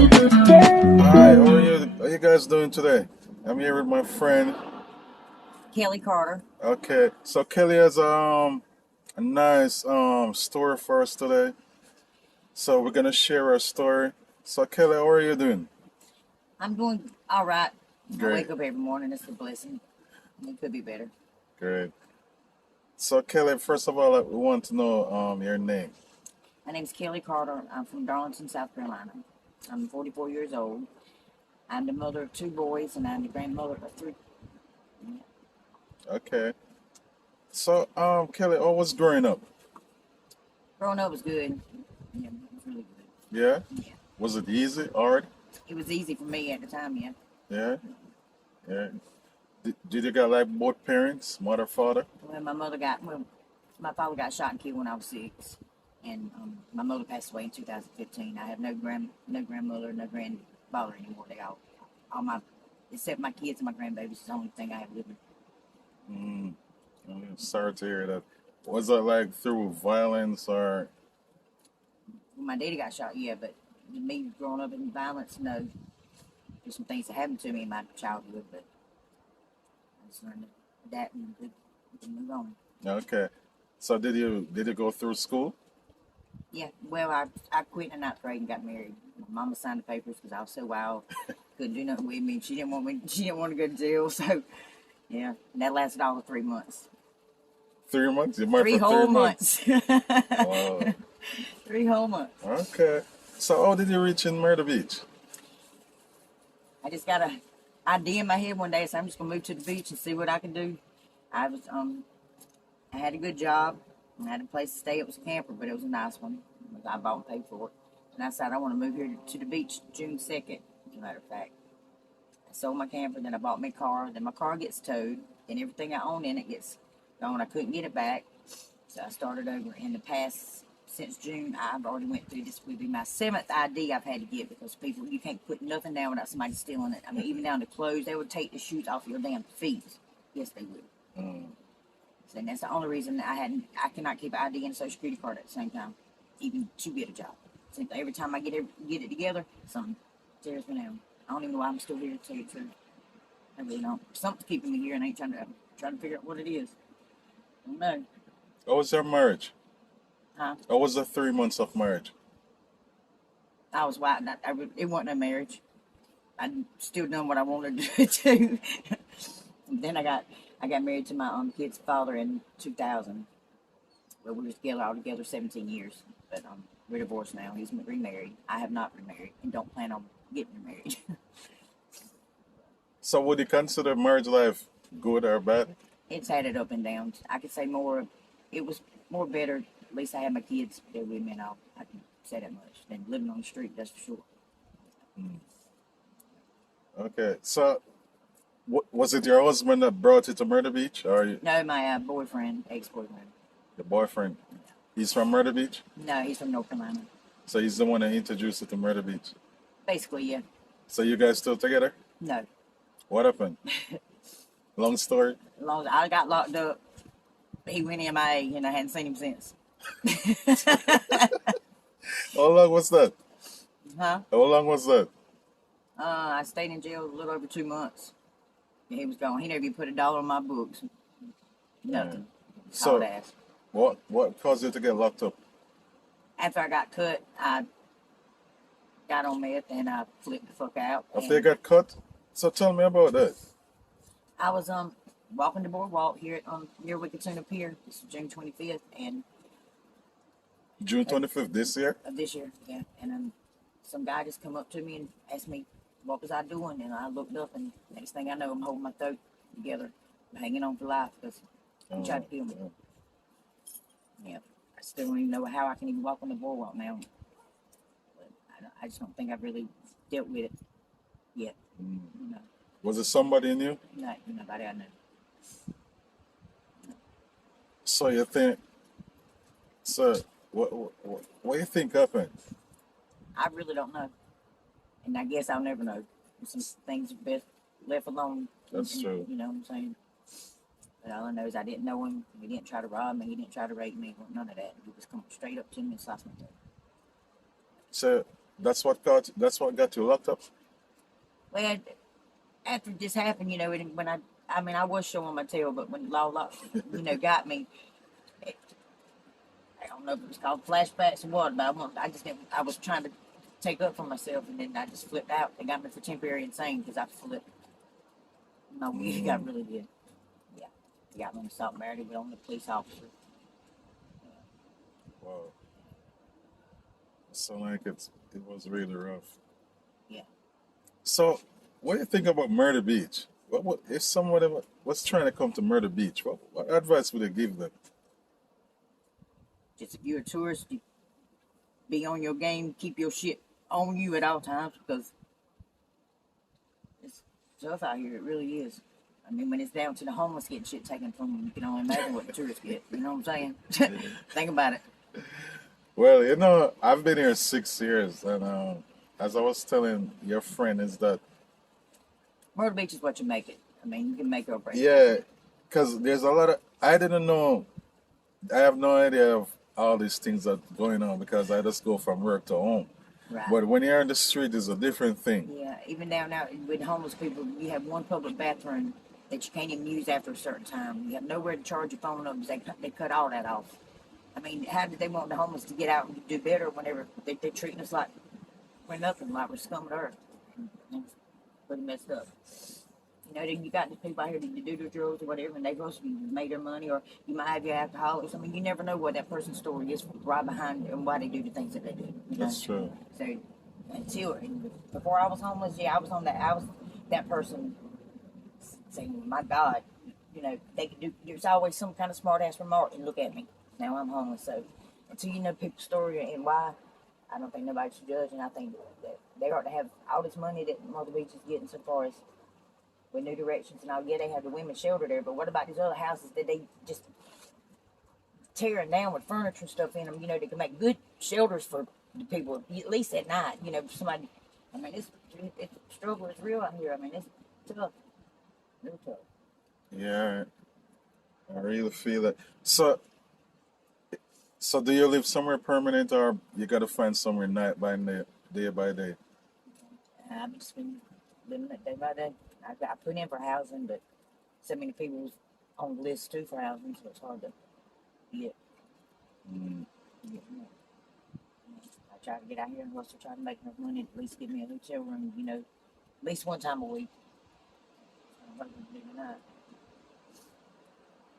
Hi, how are you? How you guys doing today? I'm here with my friend. Kelly Carter. Okay, so Kelly has a nice story for us today. So we're gonna share our story. So Kelly, how are you doing? I'm doing all right. I Great, wake up every morning. It's a blessing. It could be better. great. So Kelly, first of all, we want to know your name. My name's Kelly Carter. I'm from Darlington, South Carolina. I'm 44 years old. I'm the mother of two boys, and I'm the grandmother of three. Okay. So Kelly, how was growing up? Growing up was good. Yeah, it was really Yeah. good. Yeah, Was it easy? Hard? it was easy for me at the time. Yeah. Yeah. Yeah. Did you got like both parents, mother, father? Well, my father got shot and killed when I was 6, and my mother passed away in 2015. I have no grandmother, no grandfather anymore. They all my, except my kids and my grandbabies, is the only thing I have living. Mm, sorry to hear that. Was that like through violence or? When my daddy got shot, yeah, but me growing up in violence, no. There's some things that happened to me in my childhood, but I just learned to adapt and move on. Okay. So did you go through school? Yeah, well, I quit in the 9th grade and got married. My mama signed the papers because I was so wild, couldn't do nothing with me. She didn't want me. She didn't want to go to jail, so yeah, and that lasted all of 3 months. 3 months? You married Three for three whole months? months. Wow. 3 whole months. Okay. So how did you reach in Murder Beach? I just got a idea in my head one day, so I'm just gonna move to the beach and see what I can do. I was I had a good job. I had a place to stay. It was a camper, but it was a nice one. I bought and paid for it. And I said I want to move here to the beach June 2nd, as a matter of fact. I sold my camper, then I bought my car. Then my car gets towed. Then everything I own in it gets gone. I couldn't get it back. So I started over. In the past, since June, I've already went through this. Would be my 7th ID I've had to get because people, you can't put nothing down without somebody stealing it. I mean, even down to clothes, they would take the shoes off your damn feet. Yes, they would. Mm, So that's the only reason I cannot keep an ID and a social security card at the same time, even to get a job. So every time I get it together, something tears me down. I don't even know why I'm still here to tell you the truth. I really don't. Something's keeping me here, and I ain't trying to figure out what it is. I don't know. how was your marriage? Huh? How was the 3 months of marriage? I was white. It wasn't a marriage. I still done what I wanted to do. Then I got married to my kid's father in 2000. Well, we were together all together 17 years, but we're divorced now. He's remarried. I have not remarried and don't plan on getting remarried. So would you consider marriage life good or bad? It's had it up and downs. I could say more. It was more better. At least I had my kids there with me, and I can say that much than living on the street. That's for sure. Mm, okay. So was it your husband that brought you to Murder Beach or No, my boyfriend, ex-boyfriend. your boyfriend? He's from Murder Beach? No, he's from North Carolina. So he's the one that introduced you to Murder Beach. Basically, yeah. So you guys still together? No. What happened? Long story? As long as I got locked up, he went MIA, and I hadn't seen him since. How long was that? Huh? How long was that? I stayed in jail a little over 2 months. And he was gone. He never even put $1 on my books. Nothing. Hard So ass. what caused you to get locked up? After I got cut, I got on meth and I flipped the fuck out. After you And got cut? So tell me about that. I was walking the boardwalk here at near Wickatuna Pier. This is June 25th and June 25th this year? of this year. Yeah, and some guy just come up to me and asked me what was I doing, and I looked up, and next thing I know, I'm holding my throat together, hanging on for life because he tried to kill me. Oh, Yeah, I still don't even know how I can even walk on the boardwalk now. But I just don't think I've really dealt with it yet. mm. No, Was it somebody you knew? not nobody I know. So you think, so what you think happened? I really don't know, and I guess I'll never know. Some things are best left alone. That's true. You know what I'm saying? But all I know is I didn't know him. He didn't try to rob me. He didn't try to rape me. None of that. He just come straight up to me and sliced my throat. So that's what got you locked up? Well, after this happened, when I mean, I was showing my tail, but when law, got me, it, I don't know if it was called flashbacks or what, but I just didn't, I was trying to take up for myself, and then I just flipped out. They got me for temporary insane because I flipped. My wig got really good. Yeah, they got me on assault married with on the police officer. Wow. So like it was really rough. Yeah, So what do you think about Murder Beach? What if someone was trying to come to Murder Beach? What advice would you give them? just if you're a tourist, you be on your game, keep your shit on you at all times because it's tough out here. It really is. I mean, when it's down to the homeless getting shit taken from them, you can only imagine what the tourists get. You know what I'm saying? Think about it. Well, I've been here 6 years, and as I was telling your friend, is that Myrtle Beach is what you make it. I mean, you can make it or break it. yeah, because there's a lot of I didn't know. I have no idea of all these things that are going on because I just go from work to home. Right. But when you're in the street, it's a different thing. Yeah, even down now with homeless people, you have one public bathroom that you can't even use after a certain time. You have nowhere to charge your phone up because they cut all that off. I mean, how did they want the homeless to get out and do better whenever they're treating us like we're nothing, like we're scum of the earth? It's pretty messed up. Then you got these people out here that do their drugs or whatever, and they supposed to be made their money, or you might have your alcoholics. I mean, you never know what that person's story is right behind and why they do the things that they do. That's true. So before I was homeless, yeah, I was that person saying, "My God, they could do." There's always some kind of smart ass remark, and look at me now. I'm homeless, so until you know people's story and why, I don't think nobody should judge. And I think that they ought to have all this money that Myrtle Beach is getting so far as with New Directions and all. Yeah, they have the women's shelter there, but what about these other houses that they just tearing down with furniture and stuff in them? They can make good shelters for the people, at least at night. Somebody. I mean, it's struggle is real out here. I mean, it's tough, real tough. Yeah, I really feel it. So do you live somewhere permanent, or you got to find somewhere night by night, day by day? I've just been living it day by day. I put in for housing, but so many people's on the list too for housing, so it's hard to get. Mm. I try to get out here and hustle, try to make enough money to at least give me a hotel room, at least one time a week. I'm hoping to do tonight.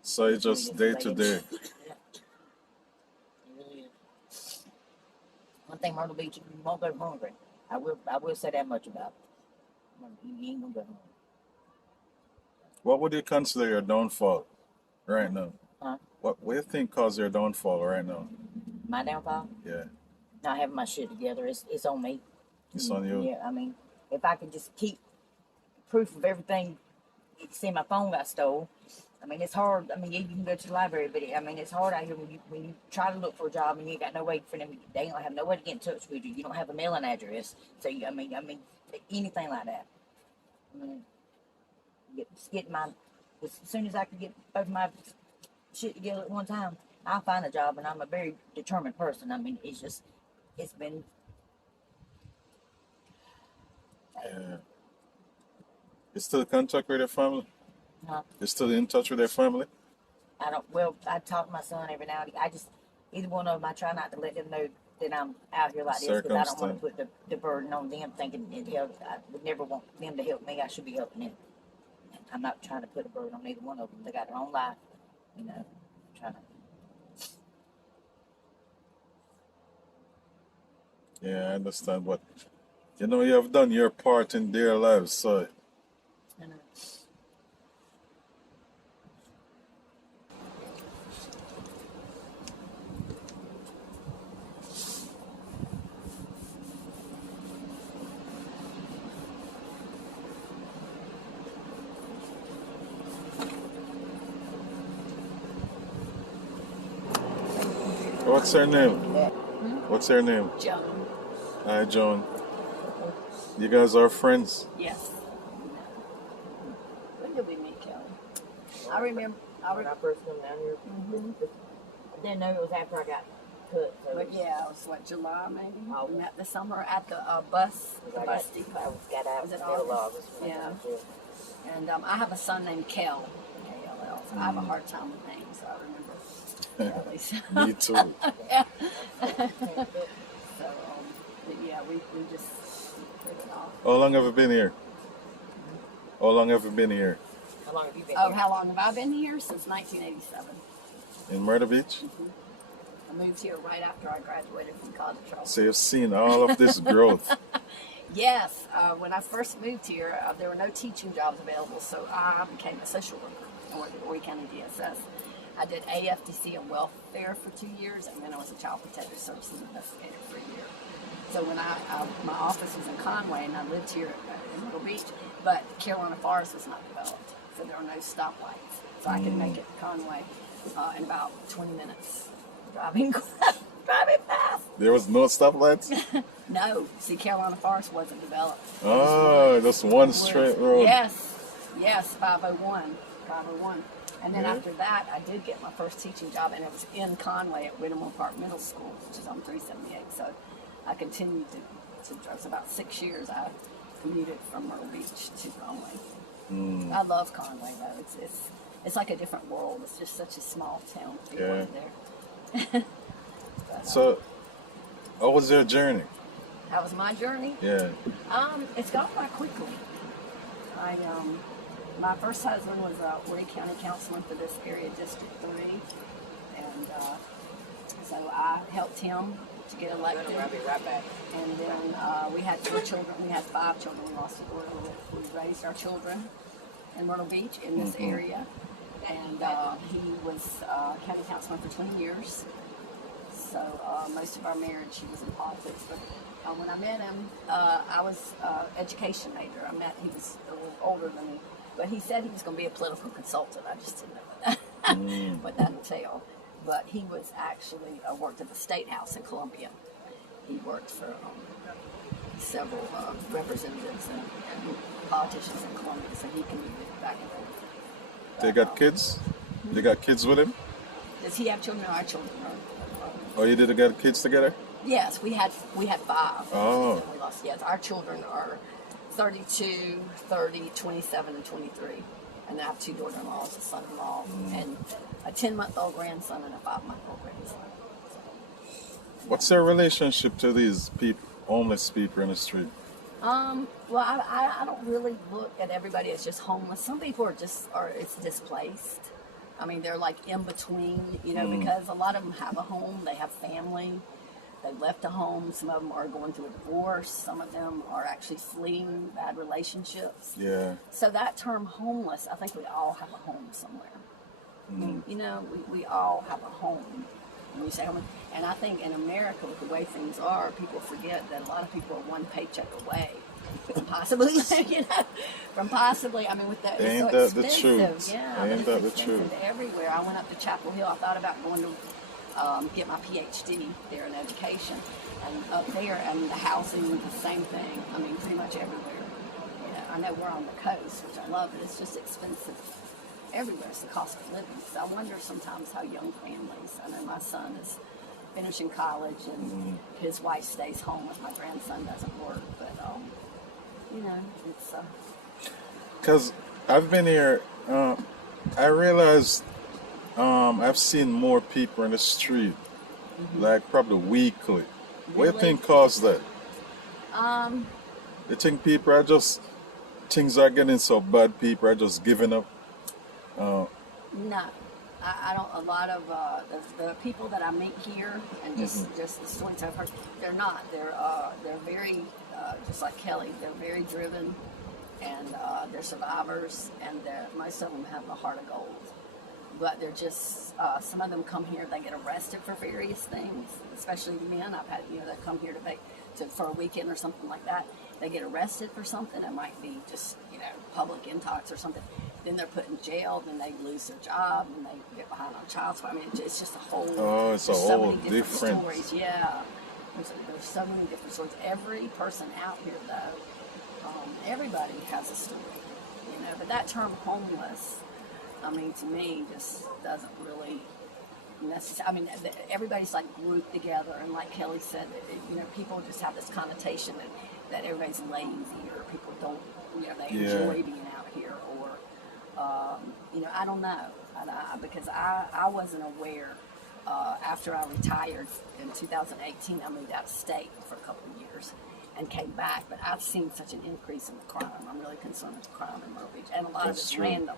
So it's just day to day. Yeah, it really is. One thing, Myrtle Beach, you won't go hungry. I will say that much about it. You ain't gonna go hungry. What would you consider your downfall right now? Huh? What do you think caused your downfall right now? My downfall? Yeah, Not having my shit together. It's on me. it's on you. Yeah, I mean, if I could just keep proof of everything, you can see my phone got stole. I mean, it's hard. I mean, yeah, you can go to the library, but it's hard out here when you try to look for a job and you ain't got no way for them. They don't have no way to get in touch with you. You don't have a mailing address, so I mean, anything like that. I mean, as soon as I can get both my shit together at one time, I'll find a job, and I'm a very determined person. I mean, it's been. Yeah. You still in contact with your family? Huh? You still in touch with their family? I talk to my son every now and again. Either one of them, I try not to let them know that I'm out here like this because I don't want to put the burden on them thinking I would never want them to help me. I should be helping them. I'm not trying to put a burden on either one of them. They got their own life, trying to. Yeah, I understand, but you have done your part in their lives, so I know. What's her name? Hmm? What's her name? Joan. Hi, Joan. You guys are friends? Yes. When did we meet, Kelly? I remember. When I first come down here, I didn't know it was after I got cut. So But yeah, it was what, July maybe? Oh. We met this summer at the bus depot. I got out Was it middle August? August. Yeah. And I have a son named Kel, K-L-L. So I have a hard time with names, so I remember Kelly. So, Me too. yeah. So, but yeah, we just hit it off. How long have you been here? How long have you been here? How long have you been Oh, here? how long have I been here? Since 1987. In Myrtle Beach? I moved here right after I graduated from college. So you've seen all of this growth. Yes, when I first moved here, there were no teaching jobs available, so I became a social worker. I worked at Horry County DSS. I did AFDC and welfare for 2 years, and then I was a child protective services investigator for a year. So when my office was in Conway, and I lived here in Myrtle Beach, but Carolina Forest was not developed, so there were no stoplights. So I could make it to Conway in about 20 minutes, driving fast. There was no stoplights? No, see, Carolina Forest wasn't developed. Oh, just one straight road. Yes, yes, 501. And then after that, I did get my first teaching job, and it was in Conway at Whittemore Park Middle School, which is on 378. So I continued to it's about 6 years I commuted from Myrtle Beach to Conway. I love Conway, though. It's like a different world. It's just such a small town. Yeah. There. So, how was your journey? That was my journey. Yeah. It's gone by quickly. My first husband was a Horry County councilman for this area, District 3, and so I helped him to get elected. I'll be right back. And then we had 3 children. We had 5 children. We lost a daughter. We raised our children in Myrtle Beach in this area, and he was county councilman for 20 years. So most of our marriage, he was in politics. But when I met him, I was education major. He was a little older than me. But he said he was going to be a political consultant. I just didn't know what that entailed. But he was actually worked at the State House in Columbia. He worked for several representatives and politicians in Columbia, so he commuted back and forth. They got kids? They got kids with him? Does he have children? No, our children are. Oh, you did get kids together? Yes, we had 5. Oh. That we lost. Yes, our children are 32, 30, 27, and 23. And I have 2 daughter-in-laws, a son-in-law, and a 10-month-old grandson and a 5-month-old grandson. What's your relationship to these homeless people in the street? Well, I don't really look at everybody as just homeless. Some people it's displaced. I mean, they're like in between, because a lot of them have a home, they have family, they've left a home. Some of them are going through a divorce. Some of them are actually fleeing bad relationships. Yeah. So that term homeless, I think we all have a home somewhere. I mean, we all have a home. When you say homeless, and I think in America, with the way things are, people forget that a lot of people are one paycheck away from possibly, I mean, with that, Ain't it's so that the expensive. truth? Yeah, Ain't but that the it's expensive truth? everywhere. I went up to Chapel Hill. I thought about going to get my PhD there in education, and up there, and the housing, the same thing. I mean, pretty much everywhere. I know we're on the coast, which I love, but it's just expensive everywhere. It's the cost of living. So I wonder sometimes how young families. I know my son is finishing college, and his wife stays home with my grandson. Doesn't work, but it's. Because I've been here, I realized I've seen more people in the street, like probably weekly. What do you Really? think caused that? You think people are just, things are getting so bad, people are just giving up? No, I don't. A lot of the people that I meet here, and just the stories I've heard, they're not. They're very just like Kelly. They're very driven, and they're survivors, and most of them have the heart of gold. But they're just some of them come here. They get arrested for various things, especially men. I've had that come here for a weekend or something like that. They get arrested for something. It might be just public intox or something. then they're put in jail, then they lose their job, and they get behind on child support. I mean, it's just a whole. Oh, it's a there's so whole many different different. stories. Yeah, there's so many different stories. Every person out here, though, everybody has a story, you know. But that term homeless, I mean, to me, just doesn't really necessarily. I mean, everybody's like grouped together, and like Kelly said, you know, people just have this connotation that everybody's lazy or people don't, you know, they enjoy being out here, or you know, I don't know, because I wasn't aware. After I retired in 2018, I moved out of state for a couple of years and came back. But I've seen such an increase in the crime. I'm really concerned with the crime in Myrtle Beach, and a lot of it's random,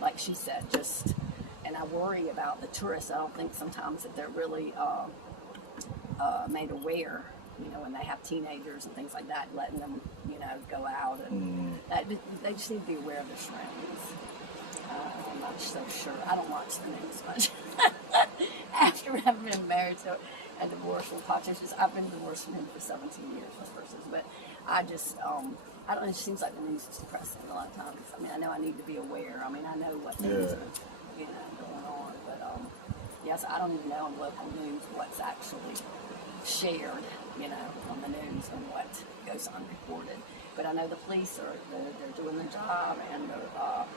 like she said. Just, and I worry about the tourists. I don't think sometimes that they're really made aware. You know, when they have teenagers and things like that, letting them, you know, go out, and they just need to be aware of their surroundings. I'm not so sure. I don't watch the news much. After having been married to a divorced with politicians, I've been divorced from him for 17 years, most persons. But I just, I don't know, it seems like the news is depressing a lot of times. I mean, I know I need to be aware. I mean, I know what things are, you know, going on. But, yes, I don't even know in local news what's actually shared, you know, on the news and what goes unreported. But I know the police they're doing their job, and the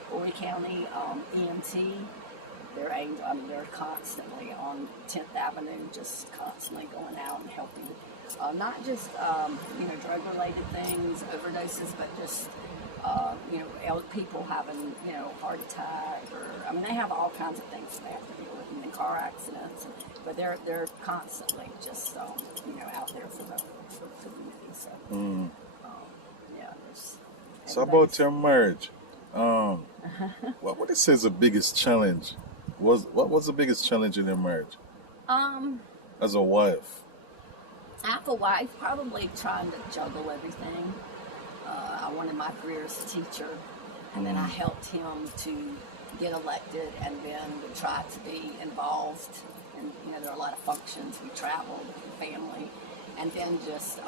Horry County EMT, they're constantly on 10th Avenue, just constantly going out and helping, not just you know, drug-related things, overdoses, but just you know, people having, you know, heart attack, or I mean, they have all kinds of things that they have to deal with, and then car accidents. But they're constantly just you know, out there for the community. So. Yeah, so about your marriage, what would you say is the biggest challenge? What was the biggest challenge in your marriage? As a wife. As a wife, probably trying to juggle everything. I wanted my career as a teacher, and then I helped him to get elected, and then we tried to be involved. And you know, there are a lot of functions. We traveled with the family, and then just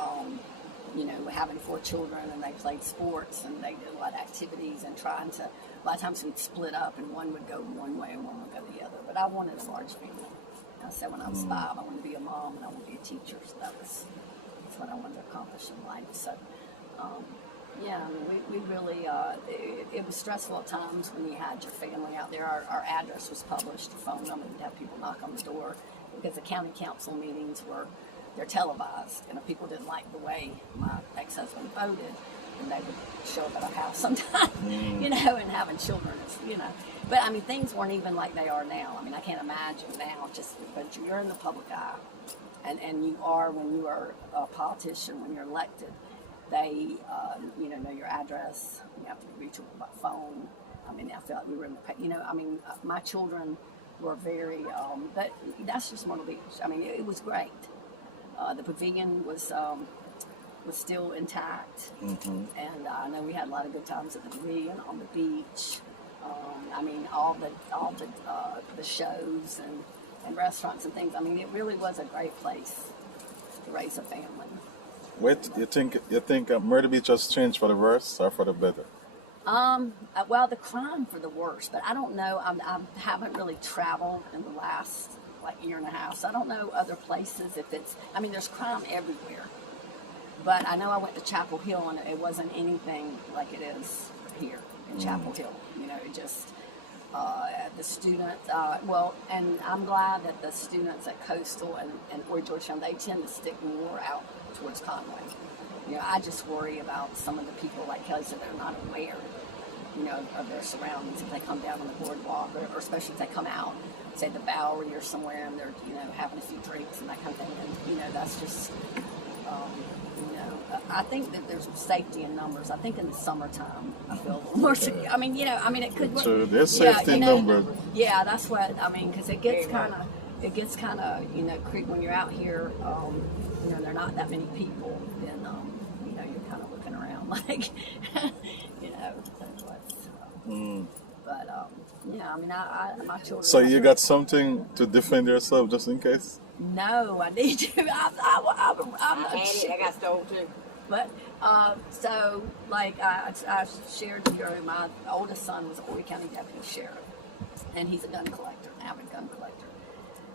you know, having 4 children, and they played sports, and they did a lot of activities, and trying to, a lot of times we'd split up, and one would go one way and one would go the other. But I wanted a large family. I said when I was 5, I wanted to be a mom, and I wanted to be a teacher. So that's what I wanted to accomplish in life. So, yeah, I mean, we really, it was stressful at times when you had your family out there. Our address was published, the phone number, we'd have people knock on the door, because the county council meetings they're televised, and if people didn't like the way my ex-husband voted, and they would show up at our house sometimes, you know, and having children, you know. But I mean, things weren't even like they are now. I mean, I can't imagine now, just because you're in the public eye, and you are, when you are a politician, when you're elected, they, you know your address, you have to be reachable by phone. I mean, I felt we were in the, you know, I mean, my children were very, but that's just Myrtle Beach. I mean, it was great. The pavilion was still intact, and I know we had a lot of good times at the pavilion, on the beach. I mean, all the shows and restaurants and things. I mean, it really was a great place to raise a family. Wait, you think Myrtle Beach has changed for the worse or for the better? Well, the crime for the worse, but I don't know. I haven't really traveled in the last year and a half, so I don't know other places if it's. I mean, there's crime everywhere, but I know I went to Chapel Hill, and it wasn't anything like it is here in Chapel Hill. You know, it just the students. Well, and I'm glad that the students at Coastal and or Georgetown, they tend to stick more out towards Conway. You know, I just worry about some of the people, like Kelly said, they're not aware, you know, of their surroundings if they come down on the boardwalk, or especially if they come out, say the Bowery or somewhere, and they're, you know, having a few drinks and that kind of thing. And, you know, that's just, you know, I think that there's safety in numbers. I think in the summertime, I feel a little more secure. I mean, you know, I mean, it could. So there's safety in numbers. Yeah, that's what I mean, because it gets kind of, you know, creepy when you're out here. You know, there are not that many people. Then, you know, you're kind of looking around like, you know, that's what's. But yeah, I mean, my children. So you got something to defend yourself just in case? No, I need to. I had it. I got stole too. But so, like I shared with you, my oldest son was a Horry County deputy sheriff, and he's a gun collector, an avid gun collector.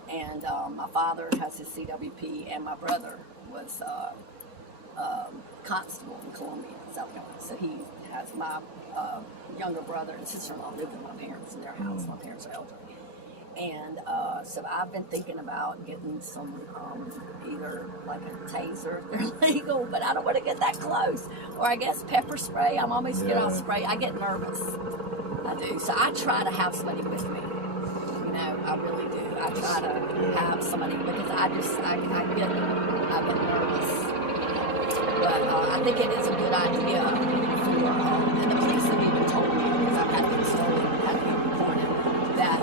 And my father has his CWP, and my brother was constable in Columbia, South Carolina. So he has my younger brother and sister-in-law live with my parents in their house. My parents are elderly. And so I've been thinking about getting some, either like a taser if they're legal, but I don't want to get that close. Or I guess pepper spray. I'm almost scared I'll spray. I get nervous. I do. So I try to have somebody with me. You know, I really do. I try to have somebody because I get nervous. But I think it is a good idea for, and the police have even told me, because I've had things stolen and had to be reported, that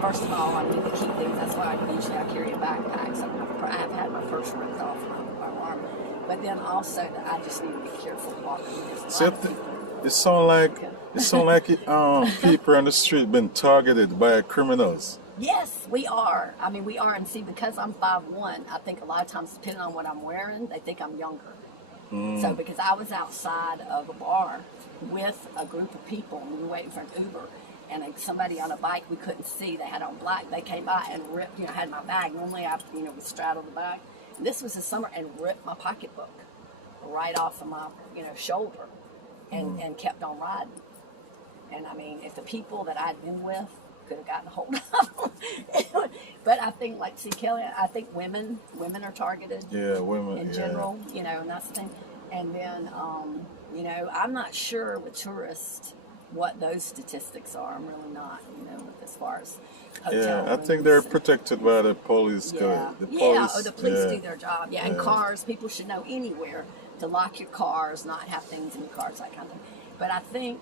first of all, I need to keep things. That's why usually I carry a backpack. So I have had my purse ripped off my arm. But then also that I just need to be careful walking. It sound like people on the street been targeted by criminals. Yes, we are. I mean, we are. And see, because I'm 5'1", I think a lot of times, depending on what I'm wearing, they think I'm younger. So because I was outside of a bar with a group of people, and we were waiting for an Uber, and somebody on a bike we couldn't see, they had on black, they came by and ripped, had my bag. Normally I, would straddle the bag. And this was the summer, and ripped my pocketbook right off of my, shoulder, and kept on riding. And I mean, if the people that I'd been with could have gotten a hold of them. But I think, like, see, Kelly, I think women are targeted. Yeah, women. In general, and that's the thing. And then, I'm not sure with tourists what those statistics are. I'm really not, as far as hotel I think they're protected by the police. Yeah, The the police do their job. Yeah, and cars, people should know anywhere to lock your cars, not have things in your cars, that kind of thing. But I think,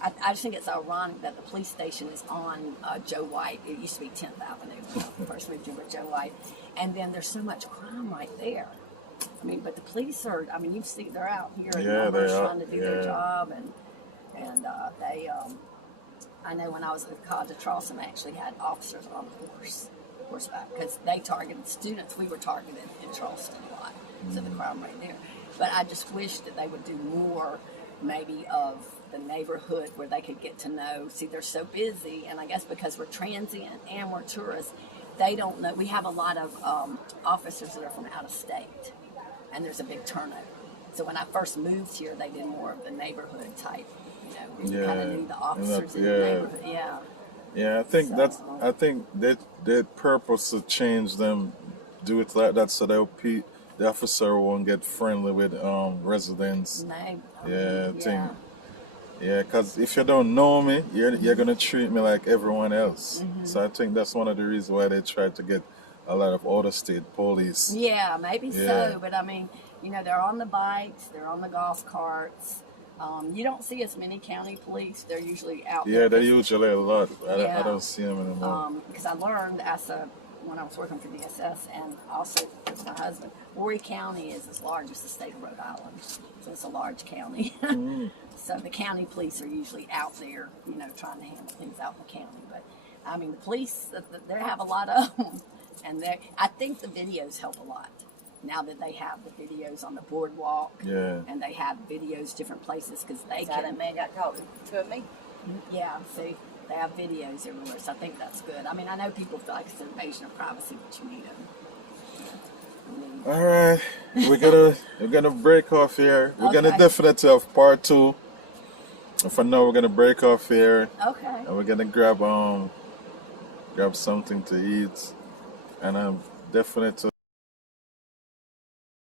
I just think it's ironic that the police station is on Joe White. It used to be 10th Avenue when I first moved here with Joe White. And then there's so much crime right there. I mean, but the police are, you see, they're out here in numbers trying to do their job. And they, I know when I was at the College of Charleston, they actually had officers on horseback, because they targeted students. We were targeted in Charleston a lot. So the crime right there. But I just wish that they would do more, maybe, of the neighborhood where they could get to know. See, they're so busy, and I guess because we're transient and we're tourists, they don't know. We have a lot of officers that are from out of state, and there's a big turnover. So when I first moved here, they did more of the neighborhood type. You kind of knew the officers in the neighborhood. Yeah, I think that purpose to change them, do it like that, so that the officer won't get friendly with residents. Because if you don't know me, you're gonna treat me like everyone else. So I think that's one of the reasons why they try to get a lot of out-of-state police. Yeah, maybe so. But I mean, they're on the bikes, they're on the golf carts. You don't see as many county police. They're usually out there. Yeah, they're usually a lot. I don't see them anymore. Because I learned when I was working for DSS, and also with my husband, Horry County is as large as the state of Rhode Island. So it's a large county. So the county police are usually out there, trying to handle things out in the county. But I mean, the police, they have a lot of them, and I think the videos help a lot. Now that they have the videos on the boardwalk, and they have videos different places, because they can. That man got caught to me. Yeah, see, they have videos everywhere, so I think that's good. I mean, I know people feel like it's an invasion of privacy, but you need them. All right, we're gonna break off here. We're gonna definitely have part 2. For now, we're gonna break off here. Okay. And we're gonna grab something to eat, and I'm definitely.